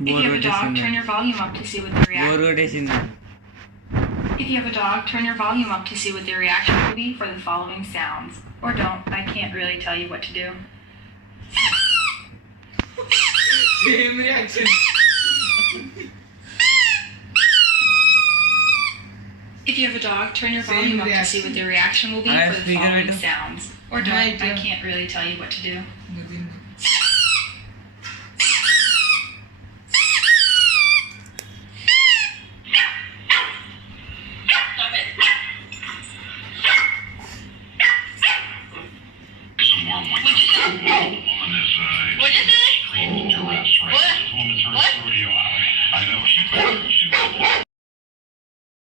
If you have a dog, turn your volume up to see what the reaction. If you have a dog, turn your volume up to see what the reaction will be for the following sounds. Or don't. I can't really tell you what to do. Same reaction. If you have a dog, turn your volume up to see what the reaction will be for the following sounds. Or don't. I can't really tell you what to do. What is it? What? What? I know.